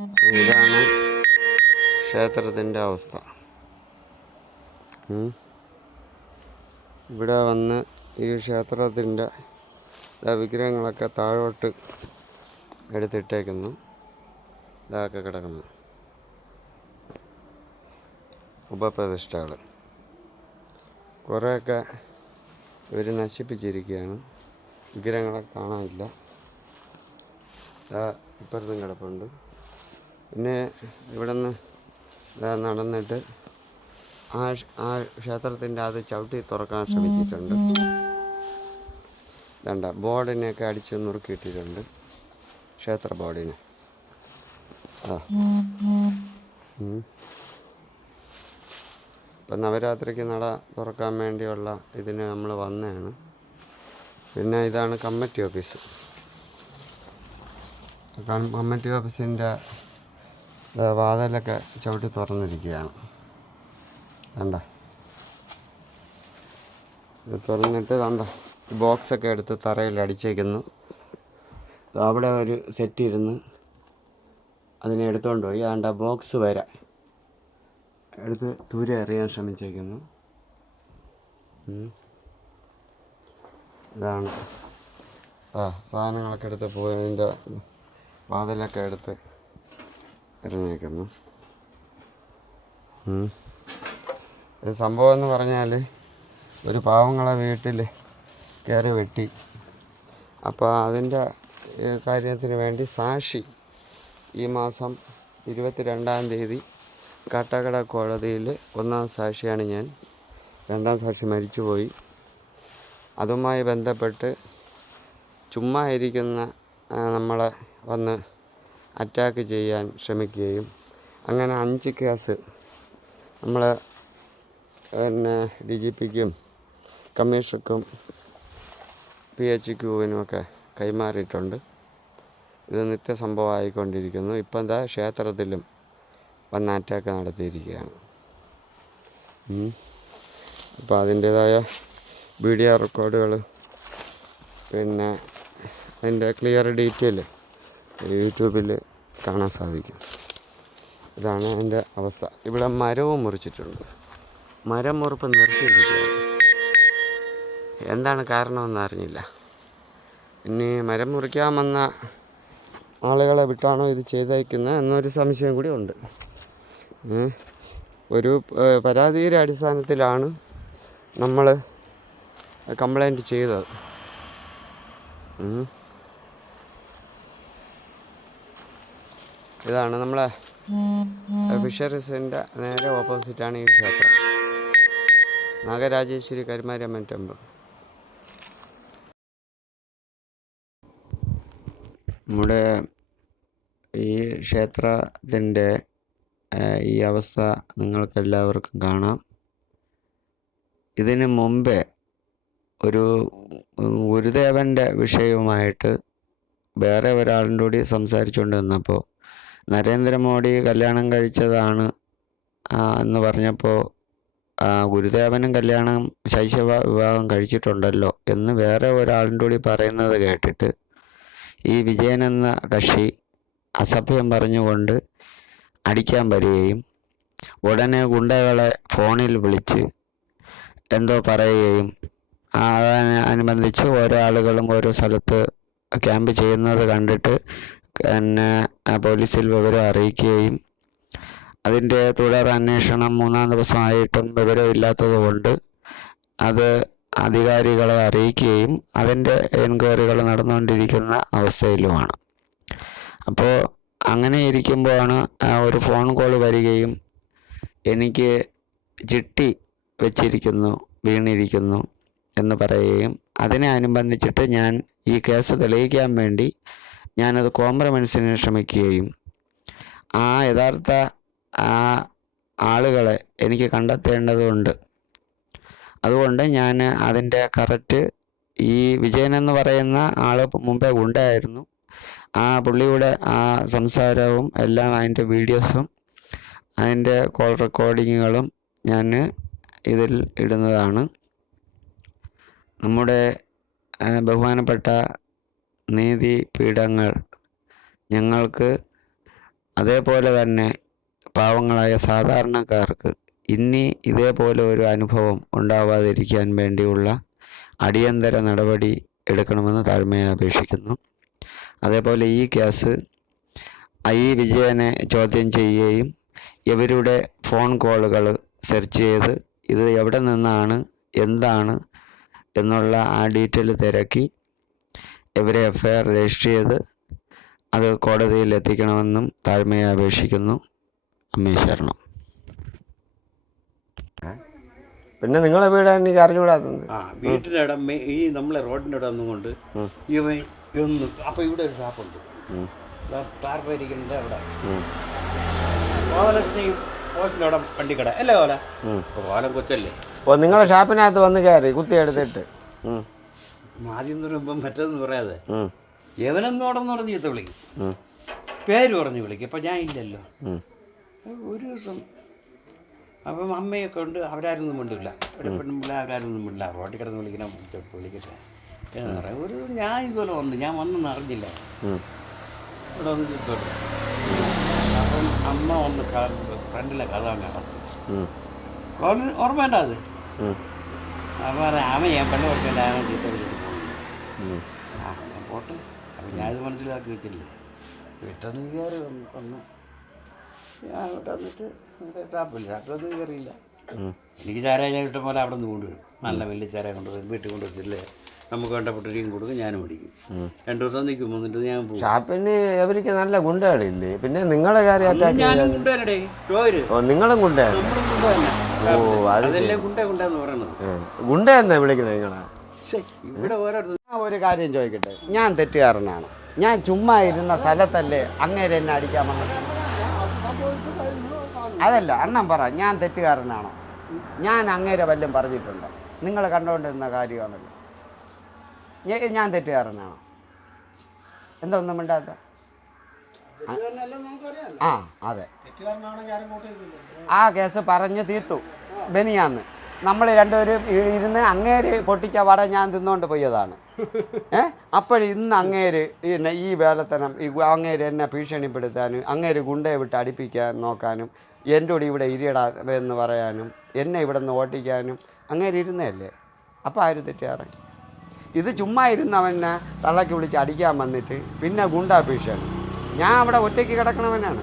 ഇതാണ് ക്ഷേത്രത്തിൻ്റെ അവസ്ഥ. ഇവിടെ വന്ന് ഈ ക്ഷേത്രത്തിൻ്റെ വിഗ്രഹങ്ങളൊക്കെ താഴോട്ട് എടുത്തിട്ടേക്കുന്നു. ഇതൊക്കെ കിടക്കുന്നു ഉപപ്രതിഷ്ഠകൾ. കുറേയൊക്കെ ഇവർ നശിപ്പിച്ചിരിക്കുകയാണ്. വിഗ്രഹങ്ങളെ കാണാനില്ല. ഇപ്പുറത്തും കിടപ്പുണ്ട്. പിന്നെ ഇവിടെ നിന്ന് നടന്നിട്ട് ആ ക്ഷേത്രത്തിൻ്റെ അത് ചവിട്ടി തുറക്കാൻ ശ്രമിച്ചിട്ടുണ്ട്. വേണ്ട ബോർഡിനെയൊക്കെ അടിച്ച് നുറുക്കിയിട്ടിട്ടുണ്ട്. ക്ഷേത്ര ബോർഡിനെ. ഇപ്പം നവരാത്രിക്ക് നട തുറക്കാൻ വേണ്ടിയുള്ള ഇതിന് നമ്മൾ വന്നതാണ്. പിന്നെ ഇതാണ് കമ്മിറ്റി ഓഫീസ്. കമ്മിറ്റി ഓഫീസിൻ്റെ വാതിലൊക്കെ ചവിട്ടി തുറന്നിരിക്കുകയാണ്. വേണ്ട ഇത് തുറന്നിട്ട് വേണ്ട ബോക്സൊക്കെ എടുത്ത് തറയിൽ അടിച്ചേക്കുന്നു. അവിടെ ഒരു സെറ്റ് ഇരുന്ന് അതിനെ എടുത്തുകൊണ്ട് പോയി ആണ്ട ബോക്സ് വരെ എടുത്ത് ദൂരെ എറിയാൻ ശ്രമിച്ചേക്കുന്നു. ഇതാണ് സാധനങ്ങളൊക്കെ എടുത്ത് പോയതിൻ്റെ വാതിലൊക്കെ എടുത്ത് എറിഞ്ഞേക്കുന്നു. ഇത് സംഭവം എന്ന് പറഞ്ഞാൽ ഒരു പാവങ്ങളെ വീട്ടിൽ കയറി വെട്ടി. അപ്പോൾ അതിൻ്റെ കാര്യത്തിന് വേണ്ടി സാക്ഷി ഈ മാസം 22-ാം തീയതി കാട്ടാക്കട കോടതിയിൽ 1-ാം സാക്ഷിയാണ് ഞാൻ. 2-ാം സാക്ഷി മരിച്ചുപോയി. അതുമായി ബന്ധപ്പെട്ട് ചുമ്മാ ഇരിക്കുന്ന നമ്മളെ വന്ന് അറ്റാക്ക് ചെയ്യാൻ ശ്രമിക്കുകയും അങ്ങനെ 5 കേസ് നമ്മൾ പിന്നെ DGPക്കും കമ്മീഷണർക്കും PHQവിനുമൊക്കെ കൈമാറിയിട്ടുണ്ട്. ഇത് നിത്യസംഭവമായിക്കൊണ്ടിരിക്കുന്നു. ഇപ്പം എന്താ ക്ഷേത്രത്തിലും വന്ന് അറ്റാക്ക് നടത്തിയിരിക്കുകയാണ്. അപ്പോൾ അതിൻ്റേതായ വീഡിയോ റെക്കോർഡുകൾ പിന്നെ അതിൻ്റെ ക്ലിയർ ഡീറ്റെയിൽ യൂട്യൂബിൽ കാണാൻ സാധിക്കും. ഇതാണ് അതിൻ്റെ അവസ്ഥ. ഇവിടെ മരവും മുറിച്ചിട്ടുണ്ട്. മരം മുറിപ്പ് നിർത്തിയിരിക്കുകയാണ്. എന്താണ് കാരണമെന്ന് അറിഞ്ഞില്ല. ഇനി മരം മുറിക്കാൻ വന്ന ആളുകളെ വിട്ടാണോ ഇത് ചെയ്തേക്കുന്നത് എന്നൊരു സംശയം കൂടി ഉണ്ട്. ഒരു പരാതിയുടെ അടിസ്ഥാനത്തിലാണ് നമ്മൾ കംപ്ലൈൻറ്റ് ചെയ്തത്. ഇതാണ് നമ്മളെ ഫിഷറീസിൻ്റെ നേരെ ഓപ്പോസിറ്റാണ് ഈ ക്ഷേത്രം. നാഗരാജേശ്വരി കരുമാരിയമ്മൻ ടെമ്പിൾ. നമ്മുടെ ഈ ക്ഷേത്രത്തിൻ്റെ ഈ അവസ്ഥ നിങ്ങൾക്കെല്ലാവർക്കും കാണാം. ഇതിന് മുമ്പേ ഒരു ഗുരുദേവൻ്റെ വിഷയവുമായിട്ട് വേറെ ഒരാളിൻ്റെ കൂടി സംസാരിച്ചുകൊണ്ട് നിന്നപ്പോൾ നരേന്ദ്രമോദി കല്യാണം കഴിച്ചതാണ് എന്ന് പറഞ്ഞപ്പോൾ ഗുരുദേവനും ശൈശവ വിവാഹം കഴിച്ചിട്ടുണ്ടല്ലോ എന്ന് വേറെ ഒരാളിൻ്റെ കൂടി പറയുന്നത് കേട്ടിട്ട് ഈ വിജയൻ എന്ന കക്ഷി അസഭ്യം പറഞ്ഞുകൊണ്ട് അടിക്കാൻ വരികയും ഉടനെ ഗുണ്ടകളെ ഫോണിൽ വിളിച്ച് എന്തോ പറയുകയും അതിനനുബന്ധിച്ച് ഓരോ ആളുകളും ഓരോ സ്ഥലത്ത് ക്യാമ്പ് ചെയ്യുന്നത് കണ്ടിട്ട് പിന്നെ പോലീസിൽ വിവരം അറിയിക്കുകയും അതിൻ്റെ തുടർ അന്വേഷണം 3-ാം ദിവസമായിട്ടും വിവരമില്ലാത്തത് കൊണ്ട് അത് അധികാരികളെ അറിയിക്കുകയും അതിൻ്റെ എൻക്വയറികൾ നടന്നുകൊണ്ടിരിക്കുന്ന അവസ്ഥയിലുമാണ്. അപ്പോൾ അങ്ങനെ ഇരിക്കുമ്പോഴാണ് ഒരു ഫോൺ കോൾ വരികയും എനിക്ക് ചിട്ടി വീണിരിക്കുന്നു എന്ന് പറയുകയും അതിനെ അനുബന്ധിച്ചിട്ട് ഞാൻ ഈ കേസ് തെളിയിക്കാൻ വേണ്ടി ഞാനത് കോംപ്രമൈസിന് ശ്രമിക്കുകയും യഥാർത്ഥ ആളുകളെ എനിക്ക് കണ്ടെത്തേണ്ടതുണ്ട്. അതുകൊണ്ട് ഞാൻ അതിൻ്റെ കറക്റ്റ് ഈ വിജയൻ എന്ന് പറയുന്ന ആൾ മുമ്പേ ഉണ്ടായിരുന്നു. പുള്ളിയുടെ സംസാരവും എല്ലാം അതിൻ്റെ വീഡിയോസും അതിൻ്റെ കോൾ റെക്കോർഡിങ്ങുകളും ഞാൻ ഇതിൽ ഇടുന്നതാണ്. നമ്മുടെ ബഹുമാനപ്പെട്ട നീതിപീഠങ്ങൾ ഞങ്ങൾക്ക് അതേപോലെ തന്നെ പാവങ്ങളായ സാധാരണക്കാർക്ക് ഇനി ഇതേപോലെ ഒരു അനുഭവം ഉണ്ടാവാതിരിക്കാൻ വേണ്ടിയുള്ള അടിയന്തര നടപടി എടുക്കണമെന്ന് താഴ്മയെ അപേക്ഷിക്കുന്നു. അതേപോലെ ഈ കേസ് വിജയനെ ചോദ്യം ചെയ്യുകയും ഇവരുടെ ഫോൺ കോളുകൾ സെർച്ച് ചെയ്ത് ഇത് എവിടെ നിന്നാണ് എന്താണ് എന്നുള്ള ആ ഡീറ്റെയിൽ തിരക്കി ഇവരെ എഫ്ഐആർ രജിസ്റ്റർ ചെയ്ത് അത് കോടതിയിൽ എത്തിക്കണമെന്നും താഴ്മയെ അപേക്ഷിക്കുന്നു. അമ്മേ ശരണം. പിന്നെ നിങ്ങളെ വീട് എനിക്ക് അറിഞ്ഞുകൂടാത്തത് വീട്ടിൻ്റെ ഇടം ഈ നമ്മളെ റോഡിൻ്റെ ഇടം ഒന്നും കൊണ്ട് ഇവൻ ഒന്ന് അപ്പോൾ ഇവിടെ ഒരു ഷാപ്പുണ്ട് ടാർപ്പരിക്കുന്നത് അവിടെ പോസ്റ്റിൻ്റെ അവിടെ വണ്ടിക്കട അല്ലേ കോല കോലം കൊച്ചല്ലേ. അപ്പോൾ നിങ്ങളുടെ ഷാപ്പിനകത്ത് വന്ന് കയറി കുത്തിയെടുത്തിട്ട് ആദ്യം എന്ന് പറയുമ്പം മറ്റേതെന്ന് പറയാതെ യവനെന്നോടെന്ന് പറഞ്ഞ് ചീത്ത വിളിക്കും, പേര് പറഞ്ഞ് വിളിക്കും. അപ്പം ഞാൻ ഇല്ലല്ലോ. ഒരു ദിവസം അപ്പം അമ്മയൊക്കെ ഉണ്ട്, അവരാരൊന്നും മിണ്ടില്ല, ഒരു പെണ്ണുമ്പിള്ള അവരാരൊന്നും മിണ്ടില്ല, റോട്ടിൽ കിടന്ന് വിളിക്കണം വിളിക്കട്ടെ എന്ന് പറയാം. ഒരു ഞാൻ ഇതുപോലെ ഞാൻ വന്നെന്ന് അറിഞ്ഞില്ല, ഇവിടെ വന്ന് ചീത്തോട്ട്. അപ്പം അമ്മ വന്ന് ഫ്രണ്ടിലെ കഥ നടത്തും, ഓർമ്മ വേണ്ട അത്. അപ്പോൾ അവൻ ഞാൻ പെണ്ണ് കൊടുക്കേണ്ട അവൻ ചീത്ത വിളിച്ചിട്ട് പോകുന്നു. ഞാൻ പോട്ടെ. അപ്പം ഞാനിത് മനസ്സിലാക്കി വെച്ചില്ലേ. വീട്ടിൽ കയറി വന്ന് ഞാൻ ഇവിടെ വന്നിട്ട് ഷാപ്പിലൊന്നും കയറിയില്ല. എനിക്ക് ചാരായ ഞാൻ ഇഷ്ടം പോലെ അവിടെ നിന്ന് കൊണ്ടുവരും, നല്ല വലിയ ചാരായ കൊണ്ടുവരും, വീട്ടിൽ കൊണ്ടുവച്ചില്ലേ നമുക്ക് വേണ്ടപ്പെട്ടൊരിക്കും കൊടുക്കും, ഞാനും പിടിക്കും. 2 ദിവസം നിൽക്കും, എന്നിട്ട് ഞാൻ പോകും. ഷാപ്പിന് അവർക്ക് നല്ല ഗുണ്ടകളില്ലേ? പിന്നെ നിങ്ങളെ കാര്യം ഞാനും ഗുണ്ടേനടേ ടോര്, നിങ്ങളും ഗുണ്ട? നമ്മളും ഗുണ്ട തന്നെ. അതല്ലേ ഗുണ്ടെന്ന് പറയണത്. ഗുണ്ട എന്നാ വിളിക്കണേ നിങ്ങളെ? ഇവിടെ ഓരോരുത്തർ. ഒരു കാര്യം ചോദിക്കട്ടെ, ഞാൻ തെറ്റുകാരനാണ്. ഞാൻ ചുമ്മാ ഇരുന്ന സ്ഥലത്തല്ലേ അങ്ങേരെ എന്നെ അടിക്കാൻ വന്നത്? അതല്ല, അണ്ണൻ പറ, ഞാൻ തെറ്റുകാരനാണോ? ഞാൻ അങ്ങേരെ വല്ലതും പറഞ്ഞിട്ടുണ്ടോ? നിങ്ങൾ കണ്ടുകൊണ്ടിരുന്ന കാര്യമാണല്ലോ. ഞാൻ തെറ്റുകാരനാണോ? എന്താ ഒന്നും മിണ്ടാത്ത? അതെ, ആ കേസ് പറഞ്ഞ് തീർത്തു ബനിയാന്ന്. നമ്മൾ രണ്ടുപേരും ഇരുന്ന് അങ്ങേര് പൊട്ടിച്ച വട ഞാൻ തിന്നുകൊണ്ട് പോയതാണ്. അപ്പോഴിന്ന് അങ്ങേര് പിന്നെ ഈ വേലത്തനം, അങ്ങേര് എന്നെ ഭീഷണിപ്പെടുത്താനും അങ്ങേര് ഗുണ്ടയെ വിട്ട് അടിപ്പിക്കാൻ നോക്കാനും എൻ്റെ കൂടെ ഇവിടെ ഇരിയടാ എന്ന് പറയാനും എന്നെ ഇവിടെ നിന്ന് ഓട്ടിക്കാനും അങ്ങേര് ഇരുന്നതല്ലേ. അപ്പോൾ ആര് തെറ്റുകാരൻ? ഇത് ചുമ്മാ ഇരുന്നവനെ തള്ളക്കി വിളിച്ച് അടിക്കാൻ വന്നിട്ട് പിന്നെ ഗുണ്ടാ ഭീഷണി. ഞാൻ അവിടെ ഒറ്റയ്ക്ക് കിടക്കണവനാണ്.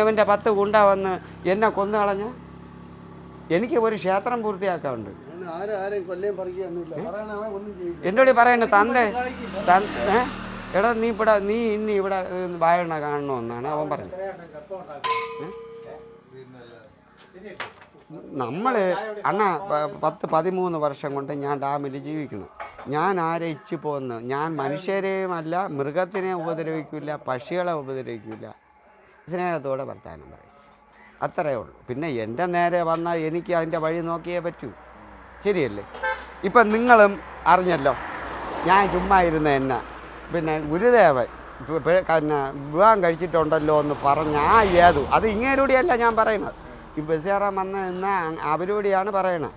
എവൻ്റെ 10 ഗുണ്ട വന്ന് എന്നെ കൊന്നു കളഞ്ഞ എനിക്ക് ഒരു ക്ഷേത്രം പൂർത്തിയാക്കാറുണ്ട്. എന്നോട് പറയണ തന്തേ എടാ നീ ഇനി ഇവിടെ വായണ കാണണമെന്നാണ് അവൻ പറഞ്ഞത്. നമ്മൾ അണ്ണ 10-13 വർഷം കൊണ്ട് ഞാൻ ഡാമിൽ ജീവിക്കണം. ഞാൻ ആരെ ഇച്ചു പോകുന്നു? ഞാൻ മനുഷ്യരെയുമല്ല, മൃഗത്തിനെ ഉപദ്രവിക്കില്ല, പക്ഷികളെ ഉപദ്രവിക്കില്ല, സ്നേഹത്തോടെ വർത്താനം പറയും, അത്രയേ ഉള്ളൂ. പിന്നെ എൻ്റെ നേരെ വന്നാൽ എനിക്ക് അതിൻ്റെ വഴി നോക്കിയേ പറ്റൂ. ശരിയല്ലേ? ഇപ്പം നിങ്ങളും അറിഞ്ഞല്ലോ, ഞാൻ ചുമ്മാ ഇരുന്ന എന്നെ പിന്നെ ഗുരുദേവൻ പിന്നെ വിവാഹം കഴിച്ചിട്ടുണ്ടല്ലോ എന്ന് പറഞ്ഞ അത് ഇങ്ങേരൂടെയല്ല ഞാൻ പറയണത്. ഈ ബസ്സിയാറാൻ വന്ന എന്നാ അവരോടെയാണ് പറയണത്.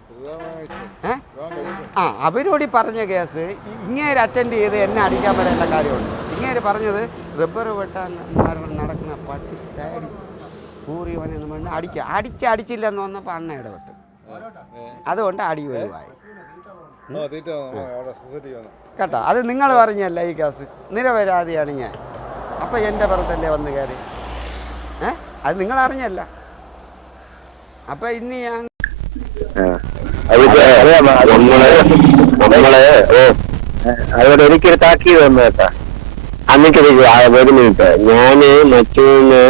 അവരോട് പറഞ്ഞ കേസ് ഇങ്ങേര് അറ്റൻഡ് ചെയ്ത് എന്നെ അടിക്കാൻ പറയേണ്ട കാര്യമുണ്ട്. ഇങ്ങേര് പറഞ്ഞത് റബ്ബർ വെട്ടാൻ നടക്കുന്ന പട്ടി തേടി പൂറിയവനെന്ന് പറഞ്ഞ് അടിച്ചില്ലെന്ന് വന്നപ്പോൾ അണ്ണ ഇടപെട്ടു. അതുകൊണ്ട് അടി ഒഴിവായി കേട്ടോ. അത് നിങ്ങൾ പറഞ്ഞല്ല ഈ കേസ്, നിരപരാധിയാണ് ഞാൻ. അപ്പം എൻ്റെ പുറത്തല്ലേ വന്ന് കയറി. അത് നിങ്ങൾ അറിഞ്ഞല്ല. അപ്പം ഇനി ഞാൻ അതുകൊണ്ട് എനിക്കൊരു താക്കീത് വന്നു കേട്ടാ. അന്നിട്ട് ഒരു മിനിറ്റ്, ഞാന് മച്ചുവിന്റെ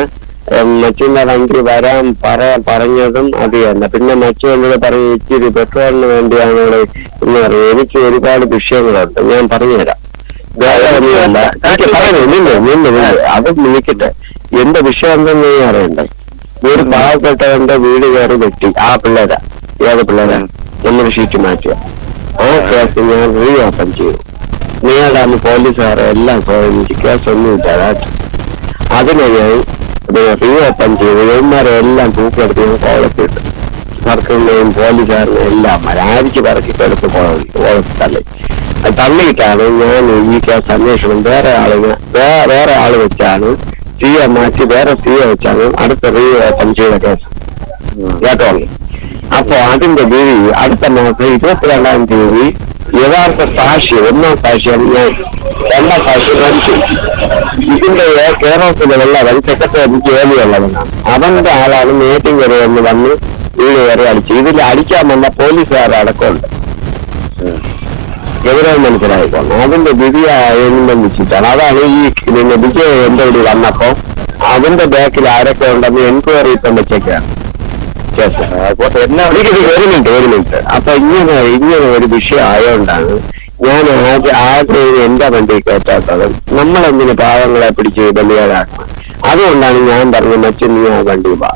വണ്ടി വരാൻ പറഞ്ഞതും അത് തന്നെ. പിന്നെ മച്ചു എന്നോട് പറഞ്ഞു ഇച്ചിരി പെട്രോളിന് വേണ്ടിയാണ് ഇവിടെ എന്ന് പറഞ്ഞു. എനിക്ക് ഒരുപാട് വിഷയങ്ങളുണ്ട്, ഞാൻ പറഞ്ഞുതരാം. വേറെ ഒന്നുമല്ല, എനിക്ക് പറയുന്നു അത് നിൽക്കട്ടെ. എന്റെ വിഷയം എന്തെന്ന് ഞാൻ അറിയണ്ടേ. ഒരു പാവപ്പെട്ടവന്റെ വീട് കയറി വെട്ടി, ആ പിള്ളേരാ, ഏത് പിള്ളേരാ, നമ്മുടെ ഷീറ്റ് മാറ്റുക. ആ കേസ് ഞാൻ റീ ഓപ്പൺ ചെയ്തു. നിങ്ങളുടെ അന്ന് പോലീസുകാരെ എല്ലാം എനിക്ക് കേസൊന്നുമില്ല. അതിനെ ഞാൻ റീ ഓപ്പൺ ചെയ്തു. ഇവന്മാരെ എല്ലാം തൂക്കെടുത്ത് ഞാൻ കോളത്തിട്ട് സർക്കിളിനെയും പോലീസുകാരനെയും എല്ലാം ആരിച്ച് പറക്കി എടുത്ത് കോളത്തിൽ തള്ളി. അത് തള്ളിയിട്ടാണ് ഞാൻ ഈ കേസ് അന്വേഷണം വേറെ ആള് വെച്ചാണ് സിയെ മാറ്റി വേറെ സിയെ വെച്ചാണ് അടുത്ത റീ ഓപ്പൺ ചെയ്ത കേസ് കേട്ടോ. അപ്പൊ അതിന്റെ വിധി അടുത്ത മാസം 22-ാം തീയതി യഥാർത്ഥ സാക്ഷി, ഒന്നാം സാക്ഷിയാണ് ഞാൻ, രണ്ടാം സാക്ഷി മരിച്ചു. ഇതിന്റെ കേരളത്തിലെ ഉള്ളവൻ സെക്രട്ടറി ജോലിയുള്ളവനാണ്. അവന്റെ ആളാണ് മീറ്റിംഗ് വരെ എന്ന് വന്ന് വീട് വരെ അടിച്ചു. ഇതിൽ അടിക്കാൻ വന്ന പോലീസുകാരടക്കമുണ്ട്. എവരെയും മനസ്സിലായിക്കോണം. അതിന്റെ വിധിയായെന്നിച്ചിട്ടാണ്. അതാണ് ഈ പിന്നെ വിജയ് എന്റെ കൂടി വന്നപ്പോ അതിന്റെ ബാക്കിൽ ആരൊക്കെ ഉണ്ടെന്ന് എൻക്വയറി ഇപ്പം വെച്ചേക്കാണ്. ഒരു മിനിറ്റ്. അപ്പൊ ഇങ്ങനെ ഒരു വിഷയം ആയതുകൊണ്ടാണ് ഞാൻ ആദ്യം എന്റെ വണ്ടി കയറ്റാത്തത്. നമ്മളെന്തിന് പാവങ്ങളെ പിടിച്ച് ബലിയാടാക്കണം. അതുകൊണ്ടാണ് ഞാൻ പറഞ്ഞു മച്ചു നീ ആ വണ്ടി വാ.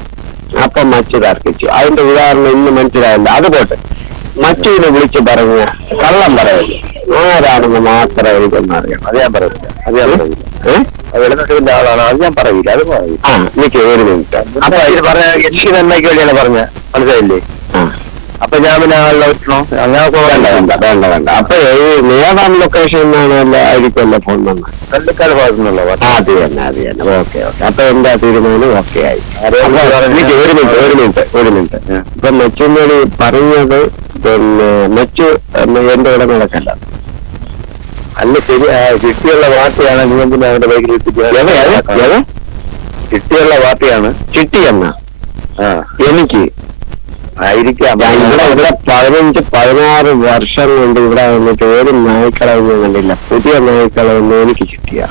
അപ്പൊ മച്ചു തർക്കിച്ചു. അതിന്റെ ഉദാഹരണം ഇന്ന് മനസ്സിലായില്ല. അത് പോട്ടെ, മച്ചുവിനെ വിളിച്ച് പറഞ്ഞ കള്ളം പറയല്ലേ, ആരാണെന്ന് മാത്രം എനിക്കൊന്നും അറിയണം. അത് ഞാൻ പറയില്ല. ആളാണ്, അത് ഞാൻ പറയില്ല. അത് പറയില്ല. ആ എനിക്ക് ഒരു മിനിറ്റ്. അപ്പൊ ഇത് പറഞ്ഞ എനിക്ക് നന്മയ്ക്ക് വേണ്ടിയാണ് പറഞ്ഞ, മനസ്സിലായില്ലേ? അപ്പൊ ഞാൻ പിന്നെ ആളിനെ വെക്കണോ? അങ്ങനെ വേണ്ട. അപ്പൊ ഈ നേതാം ലൊക്കേഷൻ എന്നാണല്ലോ ആയിരിക്കുമല്ലോ ഫോൺ വന്നത്. കല്ലിക്കാട് ഭാഗത്തുനിന്നുള്ള അത് തന്നെ. ഓക്കെ. അപ്പൊ എന്താ തീരുമാനം? ഓക്കെ ആയി. ഒരു മിനിറ്റ്. ഇപ്പൊ മെച്ചുന്നോട് പറഞ്ഞത് പിന്നെ മെച്ചു എന്റെ ഇവിടെ നടക്കല്ല. അല്ല ശരി, ചിട്ടിയുള്ള പാർട്ടിയാണ്. നിങ്ങൾ പിന്നെ അവരുടെ ബൈക്കിൽ ചിട്ടിയുള്ള പാർട്ടിയാണ്. ചിട്ടി എന്ന എനിക്ക് ആയിരിക്കാം. ഇവിടെ 15-16 വർഷം കൊണ്ട് ഇവിടെ വന്നിട്ട് ഒരു നായ്ക്കളൊന്നും കണ്ടില്ല. പുതിയ നായ്ക്കളൊന്നും എനിക്ക് ചിട്ടിയാ.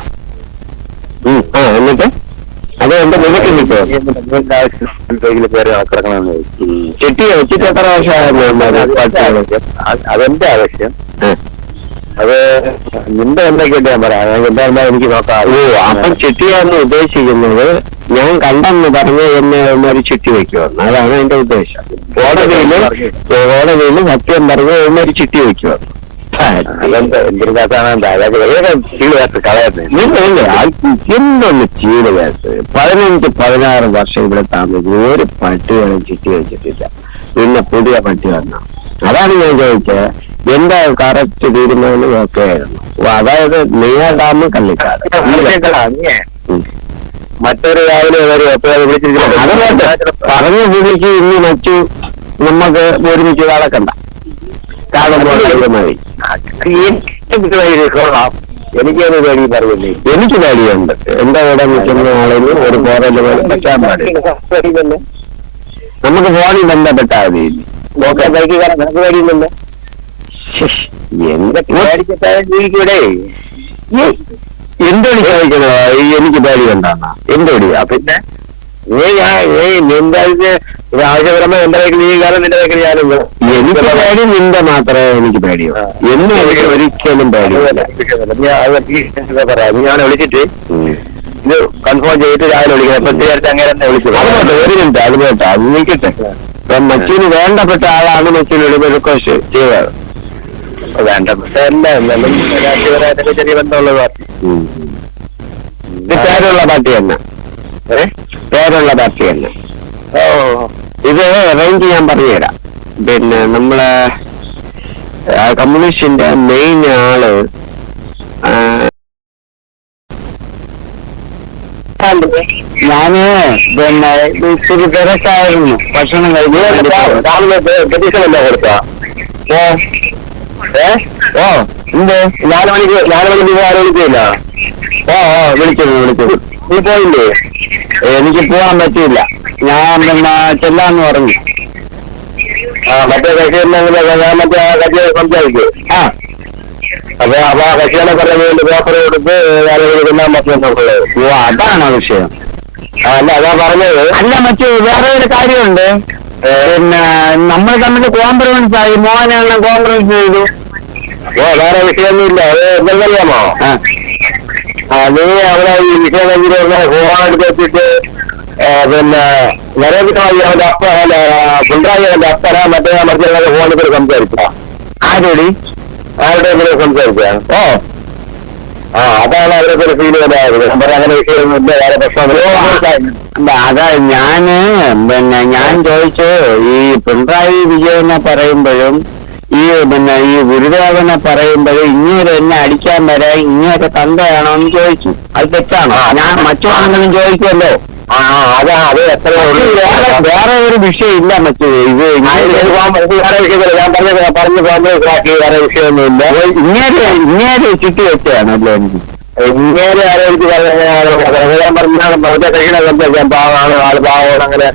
എന്നിട്ട് അത് എന്റെ മുഖത്തിൽ കിട്ടുമോ? പേര് കിടക്കണമെന്ന് ചിട്ടി വെച്ചിട്ട് എത്ര വർഷമായിരുന്നു? അതെന്റെ ആവശ്യം. അത് നിന്റെ എന്തൊക്കെ ഞാൻ പറയാം. എന്താ എനിക്ക് നോക്കാം. അപ്പം ചിട്ടിയാന്ന് ഉദ്ദേശിക്കുന്നത് ഞാൻ കണ്ടെന്ന് പറഞ്ഞ് എന്നെ ഒരു ചിട്ടി വെക്കുമെന്ന്. അതാണ് എന്റെ ഉദ്ദേശം. കോടതിയില് സത്യം പറഞ്ഞ് ഒരു ചിട്ടി വെക്കുമെന്ന്. എന്തൊന്ന് ചീട് കേസ്. 15-16 വർഷം ഇവിടെ താമസിച്ചു. ഒരു പട്ടികളും ചിട്ടി വെച്ചിട്ടില്ല. പിന്നെ പുതിയ പട്ടി വന്ന. അതാണ് ഞാൻ ചോദിച്ചത്. എന്താ കറക്റ്റ് തീരുമാനം? ഓക്കെ ആയിരുന്നു. അതായത് നെയ്യ ഡാം കള്ളിക്കാട് മറ്റൊരു രാവിലെ പറഞ്ഞ പുള്ളിക്ക് ഇന്ന് മറ്റു നമുക്ക് ഒരുമിച്ച് നടക്കണ്ട. മതി. എനിക്കൊരു പേടി പറയുന്നില്ലേ? എനിക്ക് പേടിയുണ്ട്. എന്റെ കൂടെ നിൽക്കുന്ന ആളിന് ഒരു പോറല് പോലും പറ്റാൻ പാടില്ല. നമുക്ക് ഫോണിൽ ബന്ധപ്പെട്ടാൽ മതിയില്ലേ? നോക്കാൻ ബൈക്ക് കയറാൻ നമുക്ക് പേടിയില്ലല്ലോ. ഇവിടെ എന്തോടി ചോദിക്കണോ? എനിക്ക് പേടി ഉണ്ടാകുന്ന എന്തോടിയാ? പിന്നെ ആവശ്യപരമായി എന്റെ ബൈക്കിൽ നീ കാരണം നിന്റെ ബൈക്കിൽ ഞാനുള്ളൂ. എനിക്ക് പേടി നിന്റെ മാത്രമേ എനിക്ക് പേടിയോ. എന്നും എനിക്ക് ഒരിക്കലും പേടിയില്ല. പറയാം. ഞാൻ വിളിച്ചിട്ട് ഇത് കൺഫേം ചെയ്തിട്ട് രാവിലെ വിളിക്കണം. എപ്പം തീർച്ച അങ്ങനെ തന്നെ വിളിച്ചത്. അതുകൊണ്ട് ഒരു മിനിറ്റ്. അതുപോട്ടെ, അത് നിൽക്കട്ടെ. ഇപ്പം മച്ചൂന് വേണ്ടപ്പെട്ട ആളാണ് മച്ചൂനോട് റിക്വസ്റ്റ് ചെയ്തത്. വേണ്ടപ്പെട്ട എന്നാലും രാഷ്ട്രീയപരമായിട്ടൊക്കെ ചെറിയ ബന്ധമുള്ള പാർട്ടി. ഇത് പേരുള്ള പാർട്ടി തന്നെ. പേരുള്ള പാർട്ടി തന്നെ. ഇത് റേഞ്ച് ഞാൻ പറഞ്ഞുതരാം. പിന്നെ നമ്മളെ കമ്മ്യൂണിസ്റ്റിന്റെ മെയിൻ ആള് ഞാന് പിന്നെ ഇത്തിരി തിരക്കായിരുന്നു. ഭക്ഷണം കഴിഞ്ഞ് രാവിലെ പ്രതീക്ഷമല്ല കൊടുത്ത എന്ത് 4 മണിക്ക് 4 മണിക്ക് ആരും വിളിക്കില്ല. വിളിച്ചു. നീ പോയില്ലേ? എനിക്ക് പോവാൻ പറ്റിയില്ല. ഞാൻ പിന്നെ ചെല്ലാന്ന് പറഞ്ഞു. മറ്റേ കക്ഷിയെന്നെങ്കിലും ഞാൻ മറ്റേ കക്ഷി സംസാരിക്കും. അപ്പൊ കക്ഷികളെ പറഞ്ഞ പേപ്പർ കൊടുത്ത് തിന്നാൻ പറ്റുന്നുള്ളത്. അതാണോ വിഷയം? അല്ല, അതാ പറഞ്ഞത്. അല്ല മറ്റു വേറെ ഒരു കാര്യമുണ്ട്. പിന്നെ നമ്മൾ തമ്മിൽ കോംപ്രമൈസ് ആയി. മോഹനെണ്ണം കോംപ്രമൈസ് ചെയ്തു. വേറെ വിഷയമൊന്നുമില്ല. അത് എന്തെന്നറിയാമോ? നീ അവിടെ ഈ വിഷയം കഴിഞ്ഞിട്ട് ഫോൺ എടുത്ത് വെച്ചിട്ട് പിന്നെ നരേന്ദ്രമോദി അവന്റെ പിണറായി അവന്റെ അപ്പന മറ്റേ ഫോണിൽ കൂടെ സംസാരിക്കുക. ആരോടി? ആരുടെ സംസാരിക്കുക? അതാണ് അവരൊക്കെ ഒരു ഫീൽ ചെയ്തായത്. അങ്ങനെ വിഷയമൊന്നുമില്ല. വേറെ പ്രശ്നം അതാ ഞാൻ ചോദിച്ചു. ഈ പിണറായി വിജയനെ പറയുമ്പോഴും ഈ പിന്നെ ഈ ഗുരുദേവനെ പറയുമ്പോൾ ഇങ്ങേര് എന്നെ അടിക്കാൻ വരാൻ ഇങ്ങേരെ തന്തയാണോ എന്ന് ചോദിച്ചു. അത് തെറ്റാണോ? ഞാൻ മറ്റു ചോദിക്കുമല്ലോ. അത് എത്ര വേറെ ഒരു വിഷയം ഇല്ല മറ്റു ഇത് വേറെ വിഷയത്തില്ല. ഞാൻ പറഞ്ഞു മനസ്സിലാക്കി വേറെ വിഷയമൊന്നുമില്ല. ഇങ്ങേര് ചുറ്റി വെച്ചതാണ് അല്ലേ എനിക്ക്. ഇങ്ങേര് ആരോഗ്യ ഞാൻ പറഞ്ഞ കഴിയണ സംസാരിക്കാൻ പാവമാണ്, ആള് പാവമാണ്, അങ്ങനെ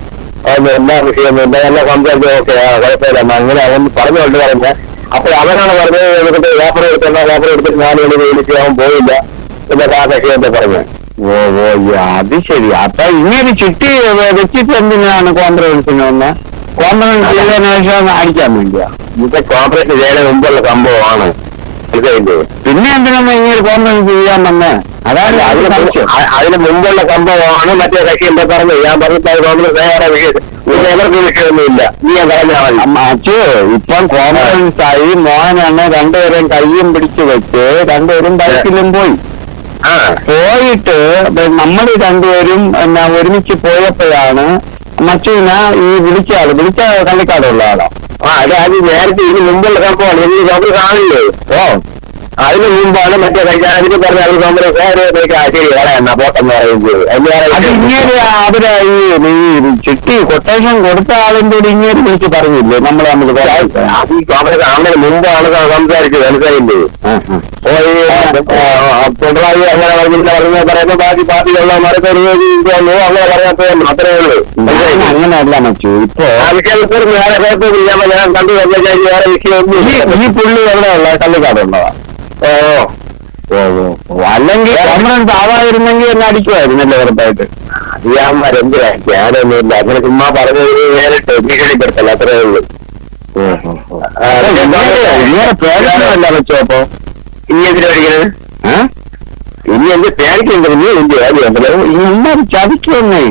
എല്ലാ വിഷയമൊന്നുമില്ല, എല്ലാം സംസാരിച്ചു ഓക്കെ കുഴപ്പമില്ല അങ്ങനെ അവൻ പറഞ്ഞുകൊണ്ട് പറഞ്ഞ. അപ്പോൾ അവനാണ് പറഞ്ഞത് എടുത്തിട്ട് പേപ്പർ എടുത്തിട്ട് 4 മണി വിളിച്ച് അവൻ പോയില്ല എന്നൊക്കെ ആ കക്ഷിയൊക്കെ പറഞ്ഞു. അത് ശരി. അപ്പൊ ഇങ്ങനെ ചുറ്റി വെച്ചിട്ട് എന്തിനാണ് കോൺഫറൻസിന് വന്ന്? കോൺഫറൻസ് ചെയ്തതിനു ശേഷം അടിക്കാൻ വേണ്ടിയാ? ഇപ്പൊ കോൺഫറൻസ് ചെയ്യുന്നതിന് മുമ്പുള്ള സംഭവമാണ്. പിന്നെ എന്തിനാ ഇങ്ങനെ കോൺഫറൻസ് ചെയ്യാൻ വന്ന്? അതാണ് അതിന് മുമ്പുള്ള സംഭവമാണ്. മറ്റേ കക്ഷി എന്താ പറഞ്ഞു? ഞാൻ പറഞ്ഞിട്ട് കോൺഫറൻസ് വേറെ എവർക്ക് വിഷയമൊന്നുമില്ല. നീ പറഞ്ഞാൽ മറ്റു ഇപ്പം കോൺഫറൻസ് ആയി മോഹനാണ് രണ്ടുപേരും കയ്യും പിടിച്ചു വെച്ച് രണ്ടുപേരും ബൈക്കിലും പോയി. പോയിട്ട് നമ്മൾ രണ്ടുപേരും ഒരുമിച്ച് പോയപ്പോഴാണ് മച്ചുവിനെ ഈ വിളിച്ച കള്ളിക്കാടുള്ള ആളാ. അത് നേരത്തെ ഇതിന് മുമ്പുള്ള സംഭവമാണ്. എനിക്ക് നമ്മൾ കാണില്ലേ? അതിന് മുമ്പാണ് മറ്റേ അതിന് പറഞ്ഞ അവർ ശരി കളയെന്നാ പോട്ടെന്ന് പറയുന്നത്. ഇങ്ങനെ അവര് ഈ ചിട്ടി കൊട്ടേഷൻ കൊടുത്ത ആളിന്റെ കൂടി ഇങ്ങനെ വിളിച്ച് പറഞ്ഞില്ലേ നമ്മൾ അവരുടെ മുമ്പാണ് സംസാരിച്ചത്. മനസ്സിലായില്ലേ? പിണറായി അങ്ങനെ പറയുന്ന ബാക്കി പാർട്ടികളുള്ള മറക്കരുത് അങ്ങനെ പറയാത്ത മാത്രമേ ഉള്ളൂ. അങ്ങനെയല്ല മച്ചു. ഇപ്പൊ ആവശ്യത്തിൽ വേറെ കുഴപ്പമില്ല. ഞാൻ കണ്ടു വേറെ വിഷയമൊന്നും. ഈ പുള്ളി എവിടെയുള്ള കള്ളിക്കാടുള്ളതാ. അല്ലെങ്കിൽ കോൺഫറൻസ് ആവാതിരുന്നെങ്കിൽ എന്നെ അടിക്കുമായിരുന്നല്ലേ ഉറപ്പായിട്ട്. അറിയാന്മാരെന്തിനാ ഞാനൊന്നുമില്ല. അങ്ങനെ ചുമ്മാ പറഞ്ഞത് നേരിട്ട് ഭീഷണിപ്പെടുത്തല്ല, അത്രേ ഉള്ളൂ. ഇങ്ങനെ പേരാണല്ല വെച്ചോ. അപ്പൊ ഇനി എന്തിനാ പഠിക്കണത്? ഇനി എന്ത് പേടിക്കുന്നുണ്ട്? നീ എന്ത് കാര്യമുണ്ടല്ലോ ഇങ്ങനെ ചതിക്കുന്നേ.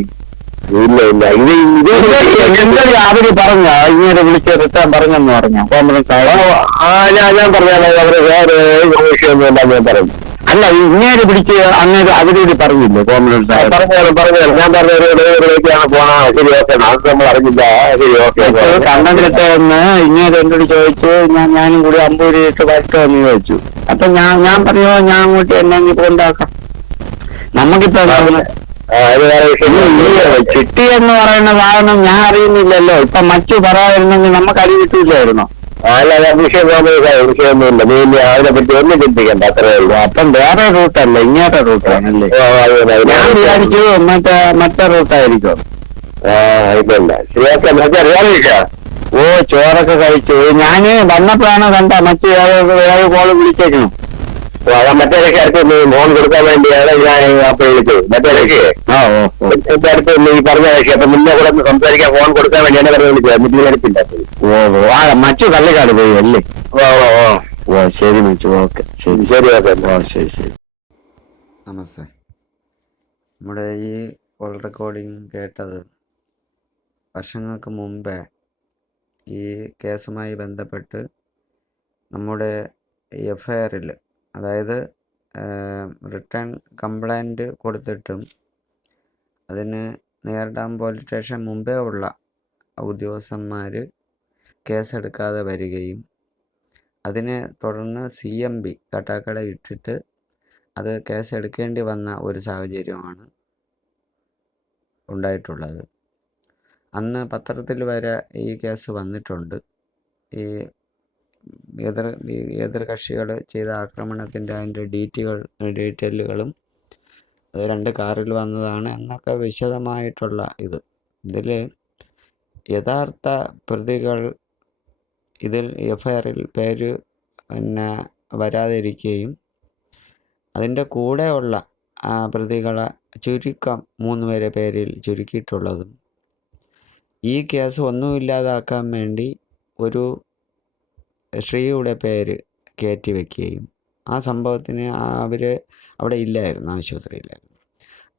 ഇല്ല ഇത് അവര് പറഞ്ഞ ഇങ്ങനെ വിളിച്ച് റിട്ടേൺ പറഞ്ഞെന്ന് പറഞ്ഞ കോൺഫറൻസ് ഞാൻ പറഞ്ഞാൽ അവര് വേറെ വിഷയമൊന്നുമില്ല ഞാൻ പറഞ്ഞു. അല്ല ഇങ്ങനെ പിടിച്ച് അങ്ങനെ അവരോട് പറഞ്ഞില്ലേ കോൺഫറൻസ്? പറഞ്ഞു ഞാൻ പറഞ്ഞാണ് പോണോ? ശരി ഓക്കെ, അത് നമ്മൾ അറിഞ്ഞില്ല. ശരി ഓക്കെ. കണ്ണനിട്ടെന്ന് ഇങ്ങനെ എന്നോട് ചോദിച്ചു. ഞാനും കൂടി 50 രൂപ ഇട്ട് വരട്ടോ എന്ന് ചോദിച്ചു. അപ്പൊ ഞാൻ പറയുമോ ഞാൻ അങ്ങോട്ട് എന്നെങ്കിൽ പോണ്ടാക്കാം. നമുക്കിപ്പോ ചിട്ടി എന്ന് പറയുന്ന സാധനം ഞാൻ അറിയുന്നില്ലല്ലോ. ഇപ്പൊ മറ്റു പറയാതിരുന്നെങ്കിൽ നമുക്ക് അടി കിട്ടില്ലായിരുന്നോ? അല്ല വിഷയമൊന്നുമില്ല. നീ അതിനെ പറ്റി ഒന്നും ചിന്തിക്കണ്ട, അത്രേ ഉള്ളൂ. അപ്പം വേറെ റൂട്ടല്ല, ഇങ്ങോട്ടെ റൂട്ടാണല്ലേ? ഞാൻ വിചാരിച്ചു മറ്റേ റൂട്ടായിരിക്കും. ഇതല്ല ശരിയാക്കാം. ചോറൊക്കെ കഴിച്ചു. ഞാന് വന്നപ്പോഴാണ് കണ്ട മറ്റു വേറെ കോള് വിളിച്ചേക്കണം. മറ്റേ അടുത്ത് ഫോൺ കൊടുക്കാൻ വേണ്ടിയാണ് ഞാൻ അപ്പൊ വിളിച്ചത്. മറ്റേ അടുത്ത് ഈ പറഞ്ഞ കക്ഷി അപ്പൊ നിന്നെ കൂടെ സംസാരിക്കാൻ ഫോൺ കൊടുക്കാൻ വേണ്ടിയാണ് പറഞ്ഞ് വിളിച്ചത്. എന്നിട്ട് എടുത്തില്ല. മറ്റു കള്ളിക്കാട് പോയി അല്ലേ? ശരി മച്ചു. ഓക്കെ ശരി ഓക്കെ. ശരി. നമസ്തേ. നമ്മുടെ ഈ കോൾ റെക്കോർഡിങ് കേട്ടത് വർഷങ്ങൾക്ക് മുമ്പേ ഈ കേസുമായി ബന്ധപ്പെട്ട് നമ്മുടെ FIR-ൽ, അതായത് റിട്ടേൺ കംപ്ലൈൻറ്റ് കൊടുത്തിട്ടും അതിന് നേരിടാൻ പോലീസ് സ്റ്റേഷൻ മുമ്പേ ഉള്ള ഉദ്യോഗസ്ഥന്മാർ കേസെടുക്കാതെ വരികയും അതിനെ തുടർന്ന് CMB കാട്ടാക്കട ഇട്ടിട്ട് അത് കേസെടുക്കേണ്ടി വന്ന ഒരു സാഹചര്യമാണ് ഉണ്ടായിട്ടുള്ളത്. അന്ന് പത്രത്തിൽ വരെ ഈ കേസ് വന്നിട്ടുണ്ട്. ഈ എതിർ കക്ഷികൾ ചെയ്ത ആക്രമണത്തിൻ്റെ അതിൻ്റെ ഡീറ്റെയിലുകളും അത് 2 കാറിൽ വന്നതാണ് എന്നൊക്കെ വിശദമായിട്ടുള്ള ഇതിൽ യഥാർത്ഥ പ്രതികൾ ഇതിൽ FIR-ൽ പേര് വരാതിരിക്കുകയും അതിൻ്റെ കൂടെയുള്ള പ്രതികളെ ചുരുക്കം 3 പേരെ പേരിൽ ചുരുക്കിയിട്ടുള്ളതും ഈ കേസ് ഒന്നുമില്ലാതാക്കാൻ വേണ്ടി ഒരു സ്ത്രീയുടെ പേര് കയറ്റി വയ്ക്കുകയും ആ സംഭവത്തിന് അവർ അവിടെ ഇല്ലായിരുന്നു, ആശുപത്രിയിലായിരുന്നു.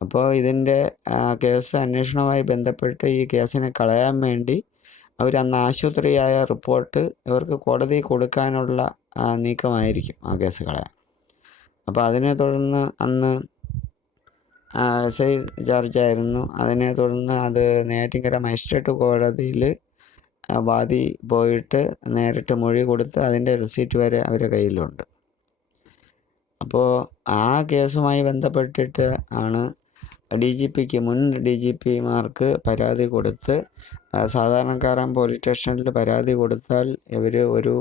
അപ്പോൾ ഇതിൻ്റെ കേസ് അന്വേഷണവുമായി ബന്ധപ്പെട്ട് ഈ കേസിനെ കളയാൻ വേണ്ടി അവരന്ന് ആശുപത്രിയായ റിപ്പോർട്ട് ഇവർക്ക് കോടതി കൊടുക്കാനുള്ള നീക്കമായിരിക്കും ആ കേസ് കളയാൻ. അപ്പോൾ അതിനെ തുടർന്ന് അന്ന് SI ചാർജായിരുന്നു. അതിനെ തുടർന്ന് അത് നെയ്യാറ്റിൻകര മജിസ്ട്രേറ്റ് കോടതിയിൽ വാദി പോയിട്ട് നേരിട്ട് മൊഴി കൊടുത്ത് അതിൻ്റെ റെസീറ്റ് വരെ അവരുടെ കയ്യിലുണ്ട്. അപ്പോൾ ആ കേസുമായി ബന്ധപ്പെട്ടിട്ട് ആണ് DGPക്ക് മുൻ DGPമാർക്ക് പരാതി കൊടുത്ത് സാധാരണക്കാരൻ പോലീസ് സ്റ്റേഷനിൽ പരാതി കൊടുത്താൽ ഇവർ ഒരു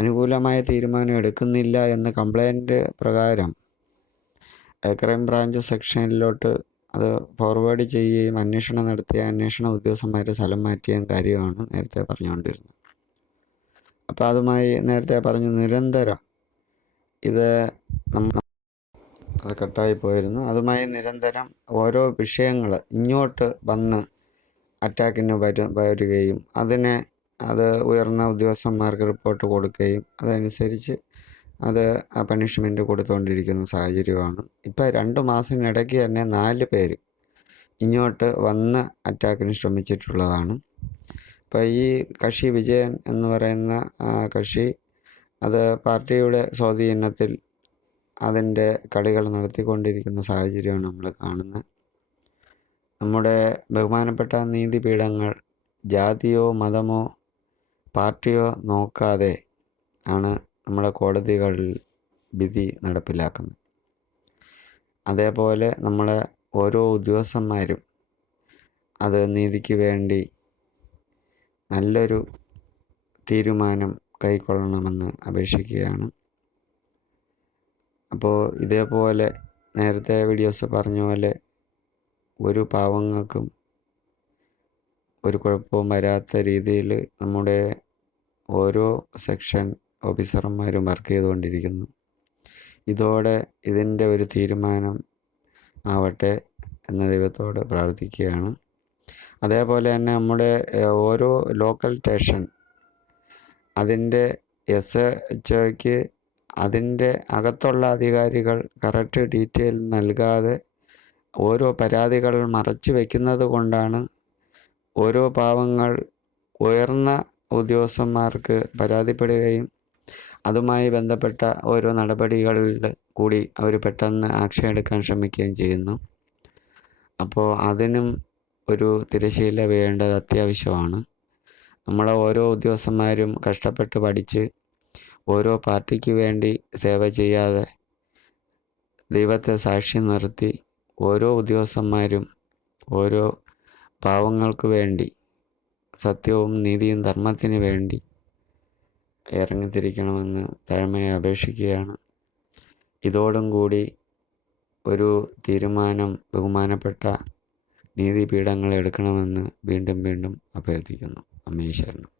അനുകൂലമായ തീരുമാനം എടുക്കുന്നില്ല എന്ന് കംപ്ലൈൻറ്റ് പ്രകാരം ക്രൈം ബ്രാഞ്ച് സെക്ഷനിലോട്ട് അത് ഫോർവേഡ് ചെയ്യുകയും അന്വേഷണം നടത്തിയ അന്വേഷണ ഉദ്യോഗസ്ഥന്മാർ സ്ഥലം മാറ്റിയ കാര്യമാണ് നേരത്തെ പറഞ്ഞുകൊണ്ടിരുന്നത്. അപ്പോൾ അതുമായി നേരത്തെ പറഞ്ഞു നിരന്തരം ഇത് അത് കട്ടായി പോയിരുന്നു. അതുമായി നിരന്തരം ഓരോ വിഷയങ്ങൾ ഇങ്ങോട്ട് വന്ന് അറ്റാക്കിന് വരികയും അത് ഉയർന്ന ഉദ്യോഗസ്ഥന്മാർക്ക് റിപ്പോർട്ട് കൊടുക്കുകയും അതനുസരിച്ച് അത് പണിഷ്മെൻറ്റ് കൊടുത്തുകൊണ്ടിരിക്കുന്ന സാഹചര്യമാണ്. ഇപ്പോൾ 2 മാസത്തിനിടയ്ക്ക് തന്നെ 4 പേര് ഇങ്ങോട്ട് വന്ന് അറ്റാക്കിന് ശ്രമിച്ചിട്ടുള്ളതാണ്. ഇപ്പോൾ ഈ കക്ഷി വിജയൻ എന്ന് പറയുന്ന കക്ഷി അത് പാർട്ടിയുടെ സ്വാധീനത്തിൽ അതിൻ്റെ കളികൾ നടത്തിക്കൊണ്ടിരിക്കുന്ന സാഹചര്യമാണ് നമ്മൾ കാണുന്നത്. നമ്മുടെ ബഹുമാനപ്പെട്ട നീതിപീഠങ്ങൾ ജാതിയോ മതമോ പാർട്ടിയോ നോക്കാതെ ആണ് നമ്മുടെ കോടതികളിൽ വിധി നടപ്പിലാക്കുന്നത്. അതേപോലെ നമ്മളെ ഓരോ ഉദ്യോഗസ്ഥന്മാരും അത് നീതിക്ക് വേണ്ടി നല്ലൊരു തീരുമാനം കൈക്കൊള്ളണമെന്ന് അപേക്ഷിക്കുകയാണ്. അപ്പോൾ ഇതേപോലെ നേരത്തെ വീഡിയോസ് പറഞ്ഞ പോലെ ഒരു പാവങ്ങൾക്കും ഒരു കുഴപ്പവും വരാത്ത രീതിയിൽ നമ്മുടെ ഓരോ സെക്ഷൻ ഓഫീസർമാരും വർക്ക് ചെയ്തുകൊണ്ടിരിക്കുന്നു. ഇതോടെ ഇതിൻ്റെ ഒരു തീരുമാനം ആവട്ടെ എന്ന ദൈവത്തോട് പ്രാർത്ഥിക്കുകയാണ്. അതേപോലെ തന്നെ നമ്മുടെ ഓരോ ലോക്കൽ സ്റ്റേഷൻ അതിൻ്റെ SHOയ്ക്ക് അതിൻ്റെ അകത്തുള്ള അധികാരികൾ കറക്റ്റ് ഡീറ്റെയിൽ നൽകാതെ ഓരോ പരാതികൾ മറച്ചു വയ്ക്കുന്നത് കൊണ്ടാണ് ഓരോ പാവങ്ങൾ ഉയർന്ന ഉദ്യോഗസ്ഥന്മാർക്ക് പരാതിപ്പെടുകയും അതുമായി ബന്ധപ്പെട്ട ഓരോ നടപടികളിൽ കൂടി അവർ പെട്ടെന്ന് ആക്ഷൻ എടുക്കാൻ ശ്രമിക്കുകയും ചെയ്യുന്നു. അപ്പോൾ അതിനും ഒരു തിരശ്ശീല വീഴേണ്ടത് അത്യാവശ്യമാണ്. നമ്മളെ ഓരോ ഉദ്യോഗസ്ഥന്മാരും കഷ്ടപ്പെട്ട് പഠിച്ച് ഓരോ പാർട്ടിക്ക് വേണ്ടി സേവ ചെയ്യാതെ ദൈവത്തെ സാക്ഷി നിർത്തി ഓരോ ഉദ്യോഗസ്ഥന്മാരും ഓരോ പാവങ്ങൾക്ക് വേണ്ടി സത്യവും നീതിയും ധർമ്മത്തിന് വേണ്ടി ഇറങ്ങിത്തിരിക്കണമെന്ന് താഴ്മയെ അപേക്ഷിക്കുകയാണ്. ഇതോടും കൂടി ഒരു തീരുമാനം ബഹുമാനപ്പെട്ട നീതിപീഠങ്ങൾ എടുക്കണമെന്ന് വീണ്ടും അഭ്യർത്ഥിക്കുന്നു. അമ്മേ ശരണം.